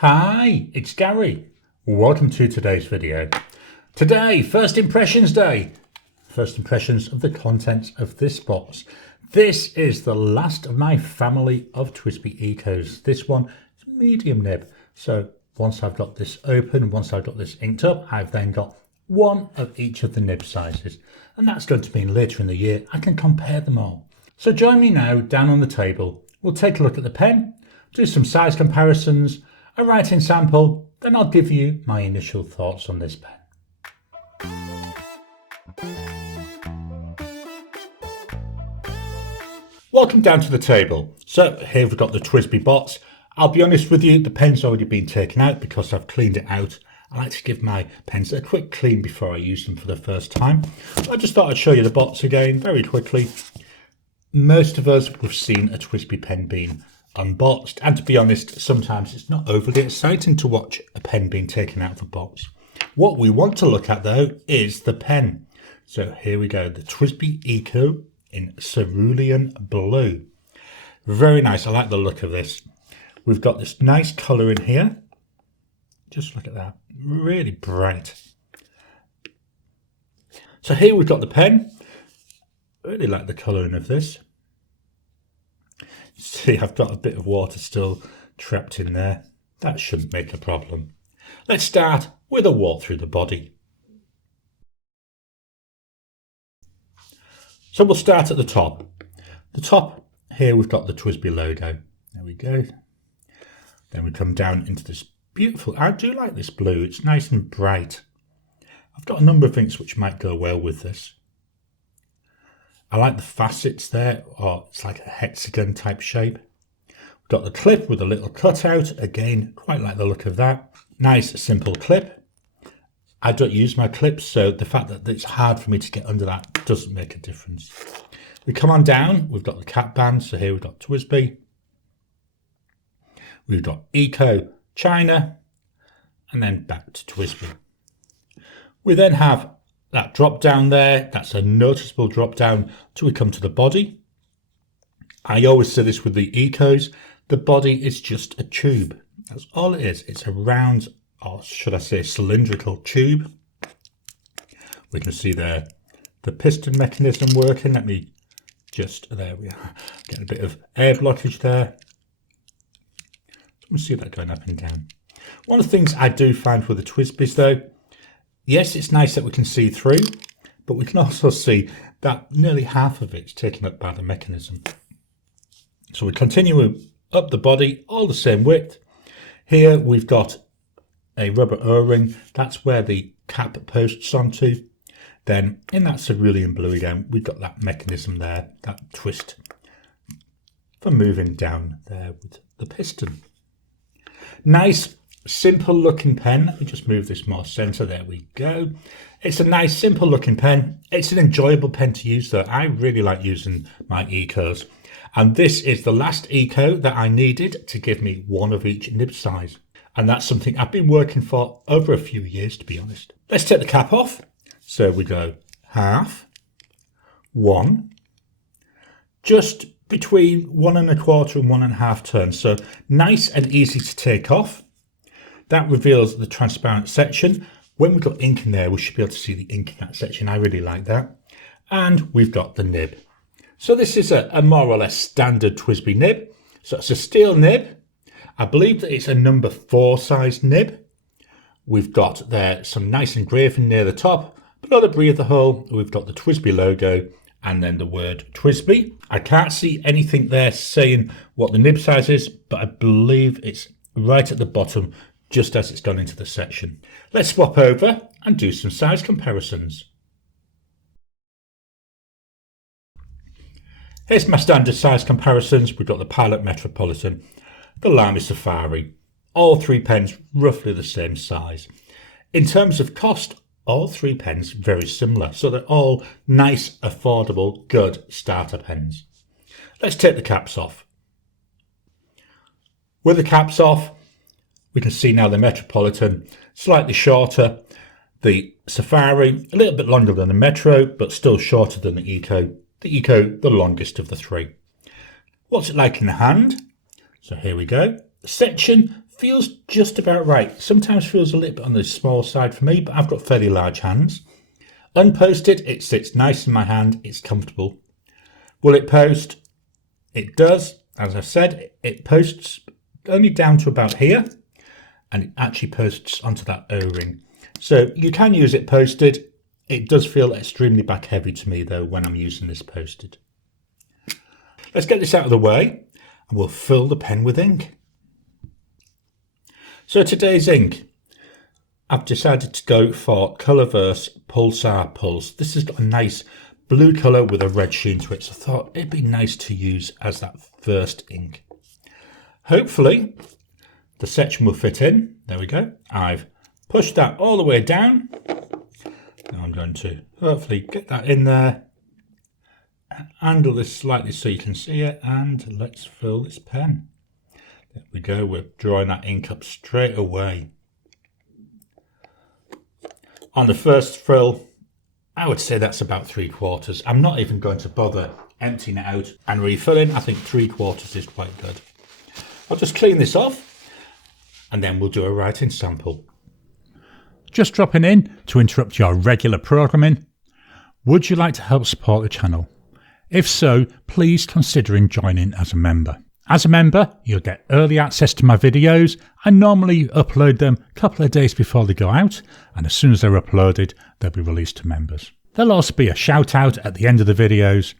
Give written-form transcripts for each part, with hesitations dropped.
Hi, it's Gary. Welcome to today's video. Today, first impressions day. First impressions of the contents of this box. This is the last of my family of TWSBI Ecos. This one is medium nib. So once I've got this open, once I've got this inked up, I've then got one of each of the nib sizes. And that's going to mean later in the year, I can compare them all. So join me now down on the table. We'll take a look at the pen, do some size comparisons, a writing sample, then I'll give you my initial thoughts on this pen. Welcome down to the table. So here we've got the TWSBI box. I'll be honest with you, the pen's already been taken out because I've cleaned it out. I like to give my pens a quick clean before I use them for the first time. I just thought I'd show you the box again very quickly. Most of us have seen a TWSBI pen being unboxed, and to be honest, sometimes it's not overly exciting to watch a pen being taken out of a box. What we want to look at though is the pen. So here we go, the TWSBI Eco in Cerulean blue. Very nice, I like the look of this. We've got this nice colour in here. Just look at that, really bright. So here we've got the pen. Really like the colouring of this. See, I've got a bit of water still trapped in there. That shouldn't make a problem. Let's start with a walk through the body. So we'll start at the top. The top here we've got the TWSBI logo. There we go. Then we come down into this beautiful, I do like this blue, it's nice and bright. I've got a number of things which might go well with this. I like the facets there, or it's like a hexagon type shape. We've got the clip with a little cutout, again, quite like the look of that. Nice simple clip. I don't use my clips, so the fact that it's hard for me to get under that doesn't make a difference. We come on down, we've got the cap band, so here we've got TWSBI. We've got Eco China, and then back to TWSBI. We then have that drop down there, that's a noticeable drop down till we come to the body. I always say this with the Ecos, the body is just a tube. That's all it is. It's a round, or should I say cylindrical tube. We can see there the piston mechanism working. Let me just, there we are, get a bit of air blockage there. We see that going up and down. One of the things I do find with the TWSBIs though, yes, it's nice that we can see through, but we can also see that nearly half of it's taken up by the mechanism. So we continue up the body, all the same width. Here we've got a rubber O-ring, that's where the cap posts onto. Then in that cerulean blue again, we've got that mechanism there, that twist for moving down there with the piston. Nice, simple looking pen. Let me just move this more center. There we go. It's a nice, simple looking pen. It's an enjoyable pen to use though. I really like using my Ecos. And this is the last Eco that I needed to give me one of each nib size. And that's something I've been working for over a few years, to be honest. Let's take the cap off. So we go half, one, just between 1 1/4 and 1 1/2 turns. So nice and easy to take off. That reveals the transparent section. When we've got ink in there, we should be able to see the ink in that section. I really like that. And we've got the nib. So this is a more or less standard TWSBI nib. So it's a steel nib. I believe that it's a number 4 size nib. We've got there some nice engraving near the top. Below the breather hole, we've got the TWSBI logo and then the word TWSBI. I can't see anything there saying what the nib size is, but I believe it's right at the bottom, just as it's gone into the section. Let's swap over and do some size comparisons. Here's my standard size comparisons. We've got the Pilot Metropolitan, the Lamy Safari. All three pens roughly the same size. In terms of cost, all three pens very similar. So they're all nice, affordable, good starter pens. Let's take the caps off. With the caps off, we can see now the Metropolitan slightly shorter, the Safari a little bit longer than the Metro, but still shorter than the Eco. The Eco, the longest of the three. What's it like in the hand? So here we go. Section feels just about right. Sometimes feels a little bit on the small side for me, but I've got fairly large hands. Unposted, it sits nice in my hand, it's comfortable. Will it post? It does. As I've said, it posts only down to about here, and it actually posts onto that O-ring. So you can use it posted. It does feel extremely back heavy to me though when I'm using this posted. Let's get this out of the way and we'll fill the pen with ink. So today's ink, I've decided to go for Colorverse Pulsar Pulse. This has got a nice blue colour with a red sheen to it, so I thought it'd be nice to use as that first ink. Hopefully the section will fit in. There we go. I've pushed that all the way down. Now I'm going to hopefully get that in there. Angle this slightly so you can see it, and let's fill this pen. There we go, we're drawing that ink up straight away. On the first fill, I would say that's about 3/4. I'm not even going to bother emptying it out and refilling. I think 3/4 is quite good. I'll just clean this off and then we'll do a writing sample. Just dropping in to interrupt your regular programming. Would you like to help support the channel? If so, please consider joining as a member. As a member, you'll get early access to my videos. I normally upload them a couple of days before they go out, and as soon as they're uploaded, they'll be released to members. There'll also be a shout out at the end of the videos,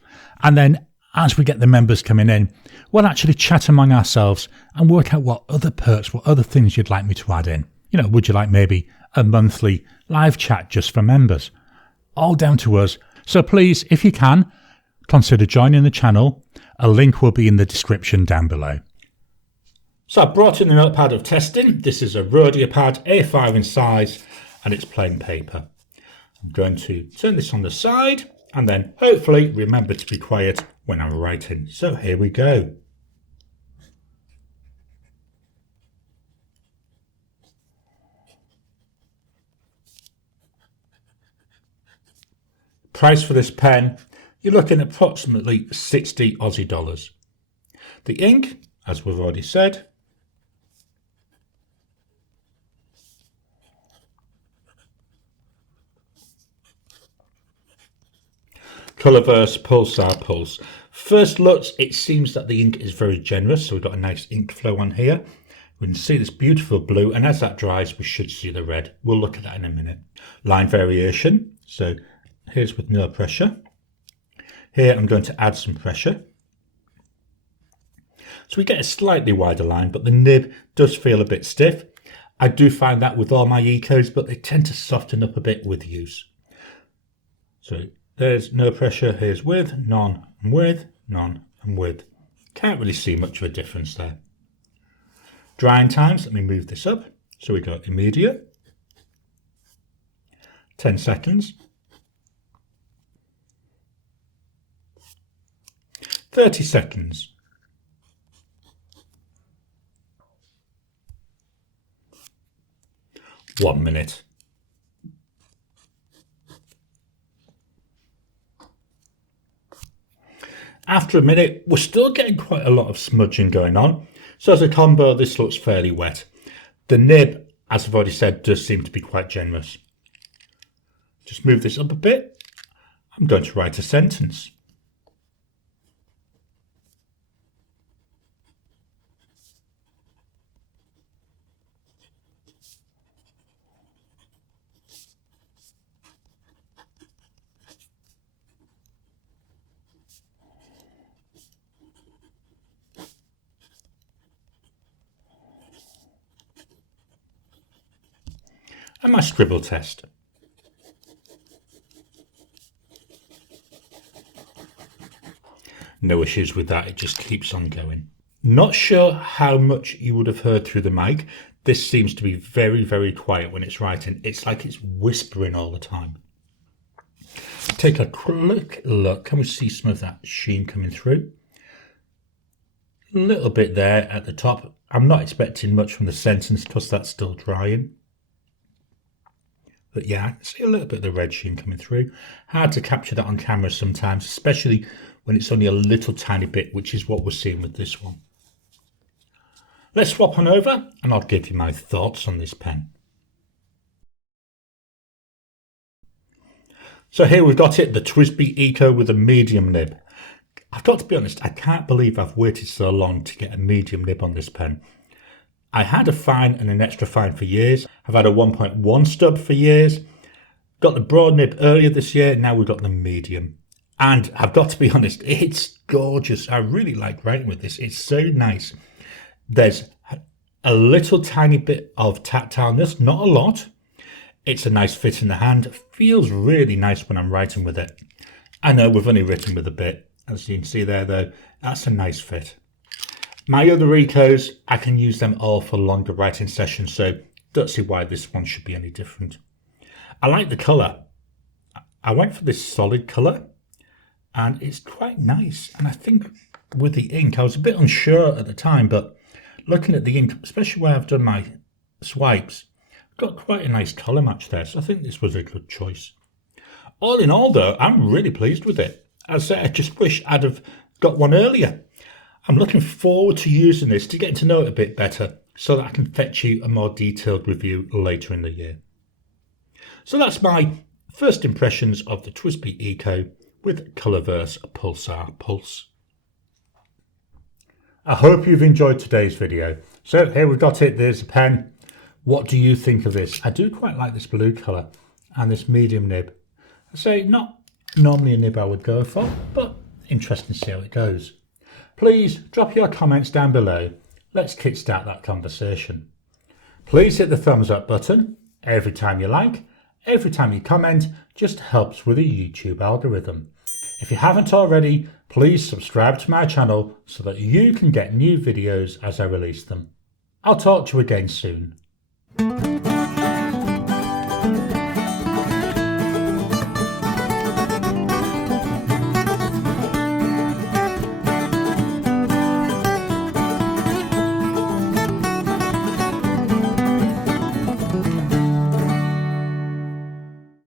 and then as we get the members coming in, we'll actually chat among ourselves and work out what other perks, what other things you'd like me to add in. You know, would you like maybe a monthly live chat just for members? All down to us. So please, if you can, consider joining the channel. A link will be in the description down below. So I brought in the notepad of testing. This is a Rhodia pad, A5 in size, and it's plain paper. I'm going to turn this on the side and then hopefully remember to be quiet when I'm writing. So here we go. Price for this pen, you're looking at approximately 60 Aussie dollars. The ink, as we've already said, Colorverse Pulsar Pulse. First looks, it seems that the ink is very generous, so we've got a nice ink flow on here. We can see this beautiful blue, and as that dries, we should see the red. We'll look at that in a minute. Line variation, so here's with no pressure. Here I'm going to add some pressure. So we get a slightly wider line, but the nib does feel a bit stiff. I do find that with all my Ecos, but they tend to soften up a bit with use. So there's no pressure, here's with, none, and with, none, and with. Can't really see much of a difference there. Drying times, let me move this up. So we go immediate, 10 seconds, 30 seconds, 1 minute. After a minute, we're still getting quite a lot of smudging going on. So as a combo, this looks fairly wet. The nib, as I've already said, does seem to be quite generous. Just move this up a bit. I'm going to write a sentence. And my scribble test. No issues with that, it just keeps on going. Not sure how much you would have heard through the mic. This seems to be very, very quiet when it's writing. It's like it's whispering all the time. Take a quick look. Can we see some of that sheen coming through? A little bit there at the top. I'm not expecting much from the sentence because that's still drying. But yeah, I can see a little bit of the red sheen coming through. Hard to capture that on camera sometimes, especially when it's only a little tiny bit, which is what we're seeing with this one. Let's swap on over and I'll give you my thoughts on this pen. So here we've got it, the TWSBI Eco with a medium nib. I've got to be honest, I can't believe I've waited so long to get a medium nib on this pen. I had a fine and an extra fine for years. I've had a 1.1 stub for years. Got the broad nib earlier this year, now we've got the medium. And I've got to be honest, it's gorgeous. I really like writing with this. It's so nice. There's a little tiny bit of tactileness, not a lot. It's a nice fit in the hand. Feels really nice when I'm writing with it. I know we've only written with a bit. As you can see there though, that's a nice fit. My other Ecos, I can use them all for longer writing sessions, so don't see why this one should be any different. I like the colour. I went for this solid colour and it's quite nice. And I think with the ink, I was a bit unsure at the time, but looking at the ink, especially where I've done my swipes, I've got quite a nice colour match there. So I think this was a good choice. All in all though, I'm really pleased with it. As I say, I just wish I'd have got one earlier. I'm looking forward to using this to get to know it a bit better so that I can fetch you a more detailed review later in the year. So that's my first impressions of the TWSBI Eco with Colorverse Pulsar Pulse. I hope you've enjoyed today's video. So here we've got it, there's a pen. What do you think of this? I do quite like this blue colour and this medium nib. I say not normally a nib I would go for, but interesting to see how it goes. Please drop your comments down below. Let's kickstart that conversation. Please hit the thumbs up button. Every time you like, every time you comment, just helps with the YouTube algorithm. If you haven't already, please subscribe to my channel so that you can get new videos as I release them. I'll talk to you again soon.